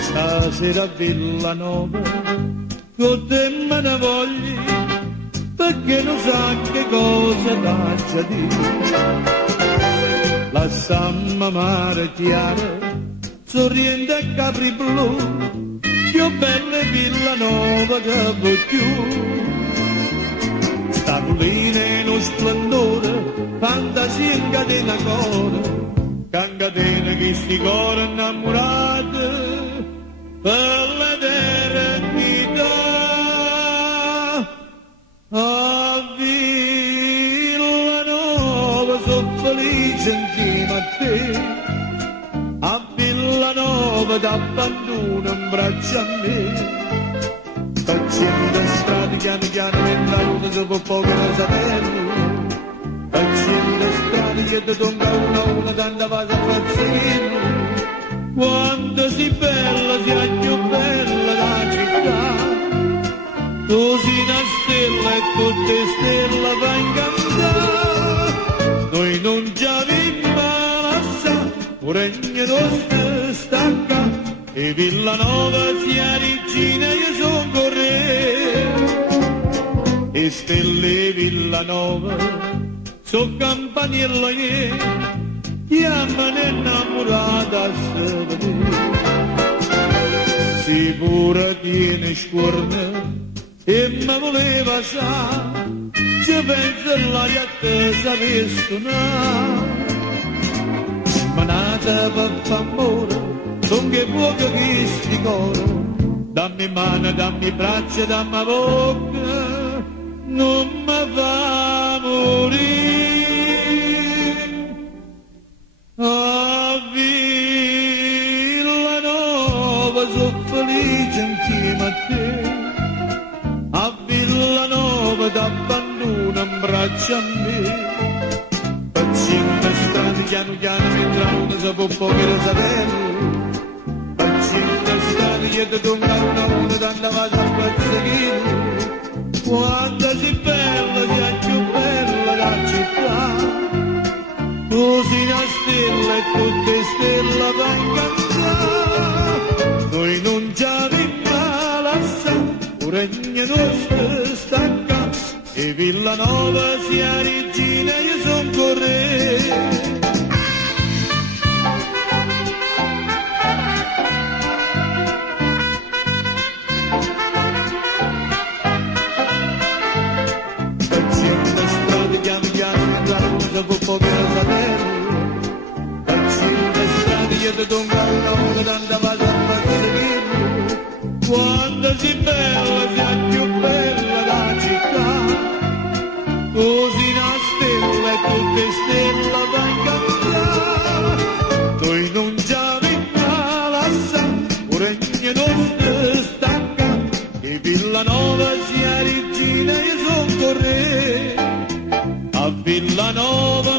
Stasera a Villanova, con te me ne voglio, perché non sa che cosa faccia dire. La stamma mare chiara, sorriente a capri blu, più bella Villanova che può più. Statuline in uno splendore, fantasia in catena core, che in catena che sti cuore innamorati per l'eternità. A Villanova sono felice insieme a te, a Villanova t'abbandono in braccio a me. Facendo strade piano piano mentre la luce si può poco non saperlo. Facendo strade che ti tocca una a una tanta vada a fazzino. Quando si bella sia più bella la città, così una stella e tutte stelle va in cantare. Noi non ci abbiamo lasciato, un regno nostro stacca, e Villanova sia regina io son con re. E stelle Villanova so campanella che chiamano innamorata a sé. Si pure tiene scorna e mi voleva sa, ci penso l'aria a te sapessi ma nata per f'amore, non che vuoi che sti cuore, dammi mano, dammi braccia, dammi bocca, non mi fa morire. A Villanova sono felice insieme a te, a Villanova t'abbandono in braccio a me. Facendo strade piano piano mentre uno si può poco saperlo. Facendo strade che ti tocca una a una tanta vada a perseguire. Quando si bella sia più bella la città, così una stella e tutte stelle va in cantare. Noi non ci abbiamo lasciato, un regno nostro stacca, e Villanova sia regina io son con re. Dopo poco saperlo, facendo strade che ti tocca una a una tanta vada a perseguire. Quando si bella sia più bella la città, così una stella e tutte stelle va in cantare. Noi non ci abbiamo lasciato, un regno nostro stacca, e Villanova sia regina io son con re. A Villanova